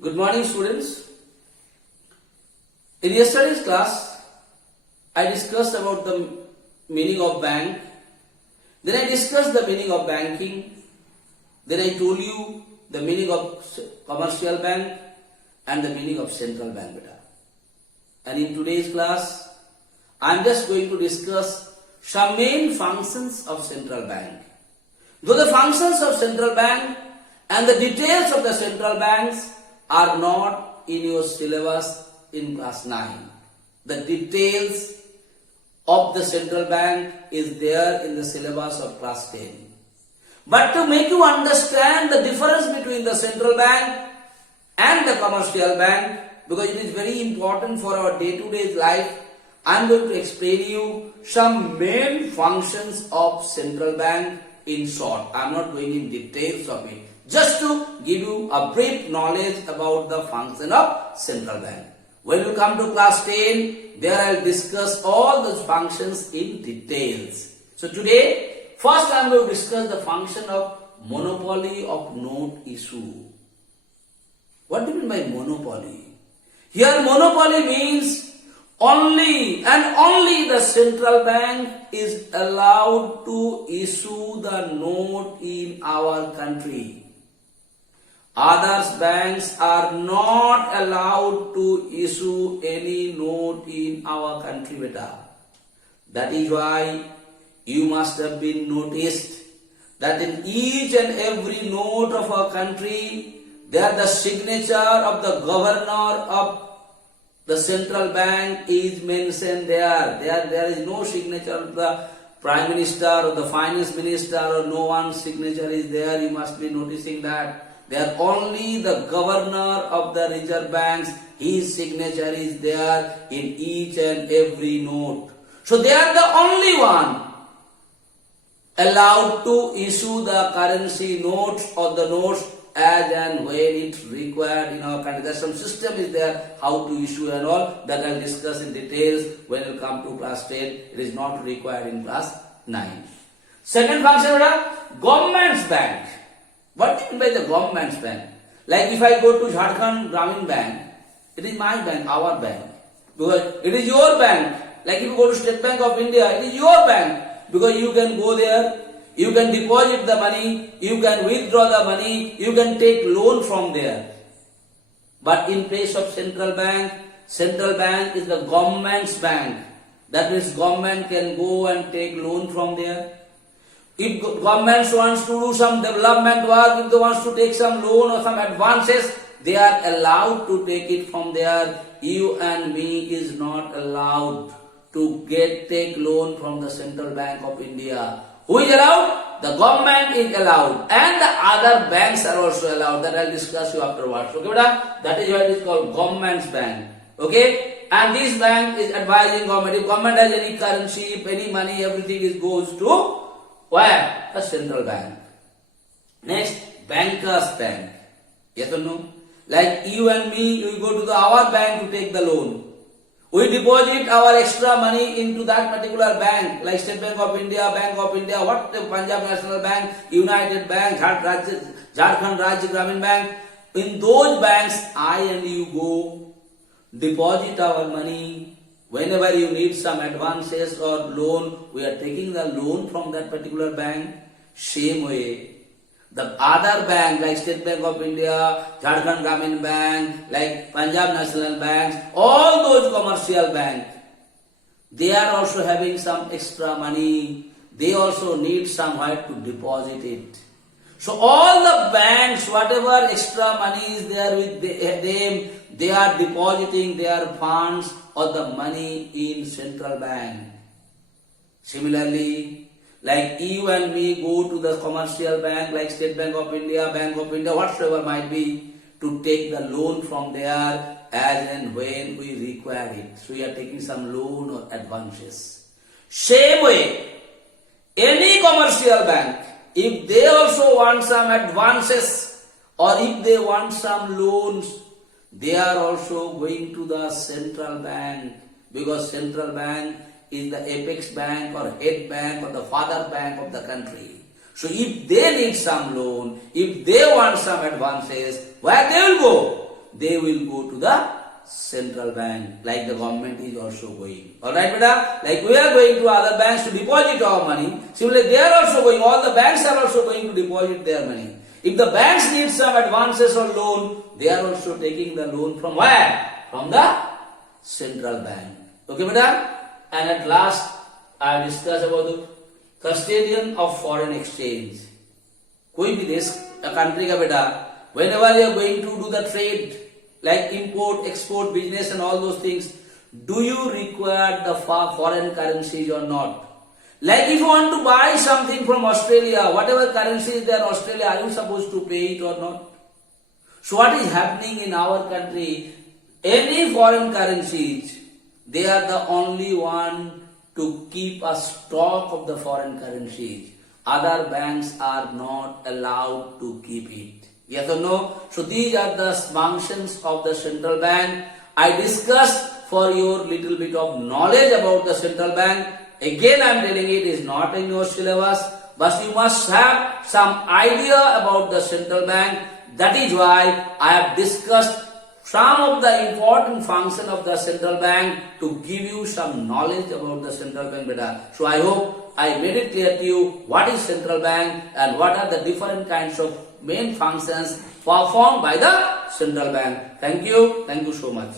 Good morning, students. In yesterday's class, I discussed about the meaning of bank. Then I discussed the meaning of banking. Then I told you the meaning of commercial bank and the meaning of central bank. And in today's class, I am just going to discuss some main functions of central bank. Though the functions of central bank and the details of the central banks are not in your syllabus in class 9. The details of the central bank is there in the syllabus of class 10. But to make you understand the difference between the central bank and the commercial bank, because it is very important for our day-to-day life, I am going to explain you some main functions of central bank in short. I am not going in details of it. Just to give you a brief knowledge about the function of central bank. When you come to class 10, there I will discuss all those functions in details. So today, first I am going to discuss the function of monopoly of note issue. What do you mean by monopoly? Here monopoly means only and only the central bank is allowed to issue the note in our country. Other banks are not allowed to issue any note in our country, beta. That is why you must have been noticed that in each and every note of our country, there the signature of the governor of the central bank is mentioned there. There is no signature of the Prime Minister or the Finance Minister or no one's signature is there. You must be noticing that. There only the governor of the Reserve Banks, his signature is there in each and every note. So they are the only one allowed to issue the currency notes or the notes as and when it's required in our country. There's some system is there how to issue and all that I'll discuss in details when we come to class 10. It is not required in class 9. Second function, government's bank. What do you mean by the government's bank? Like if I go to Jharkhand Gramin Bank, it is my bank, our bank. Because it is your bank. Like if you go to State Bank of India, it is your bank. Because you can go there, you can deposit the money, you can withdraw the money, you can take loan from there. But in place of central bank is the government's bank. That means government can go and take loan from there. If government wants to do some development work, if they wants to take some loan or some advances, they are allowed to take it from there. You and me is not allowed to take loan from the Central Bank of India. Who is allowed? The government is allowed. And the other banks are also allowed. That I will discuss you afterwards. Okay, beta? That is why it is called government's bank. Okay? And this bank is advising government. If government has any currency, if any money, everything goes to where? The central bank. Next, banker's bank. Yes or no? Like you and me, we go to our bank to take the loan. We deposit our extra money into that particular bank, like State Bank of India, what Punjab National Bank, United Bank, Jharkhand Rajya Gramin Bank. In those banks, I and you go, deposit our money. Whenever you need some advances or loan, we are taking the loan from that particular bank. Same way, the other bank like State Bank of India, Jharkhand Gramin Bank, like Punjab National Banks, all those commercial banks, they are also having some extra money. They also need somewhere to deposit it. So all the banks, whatever extra money is there with them, they are depositing their funds or the money in central bank. Similarly, like you and me go to the commercial bank like State Bank of India, whatsoever might be, to take the loan from there as and when we require it. So we are taking some loan or advances. Same way, any commercial bank, if they also want some advances or if they want some loans, they are also going to the central bank, because central bank is the apex bank or head bank or the father bank of the country. So if they need some loan, if they want some advances, where they will go? they will go to the central bank, like the government is also going. Alright, beta? Like we are going to other banks to deposit our money, similarly they are also going, all the banks are also going to deposit their money. If the banks need some advances or loan, they are also taking the loan from where? From the central bank. Okay, beta? And at last, I discussed about the custodian of foreign exchange. कोई भी देश country का बेटा, whenever you are going to do the trade, like import, export, business and all those things, do you require the foreign currencies or not? Like if you want to buy something from Australia, whatever currency is there in Australia, are you supposed to pay it or not? So what is happening in our country, any foreign currencies, they are the only one to keep a stock of the foreign currencies. Other banks are not allowed to keep it. Yes or no? So these are the functions of the central bank. I discussed for your little bit of knowledge about the central bank. Again I am telling it is not in your syllabus, but you must have some idea about the central bank. That is why I have discussed some of the important function of the central bank to give you some knowledge about the central bank beta. So I hope I made it clear to you what is central bank and what are the different kinds of main functions performed by the central bank. Thank you so much.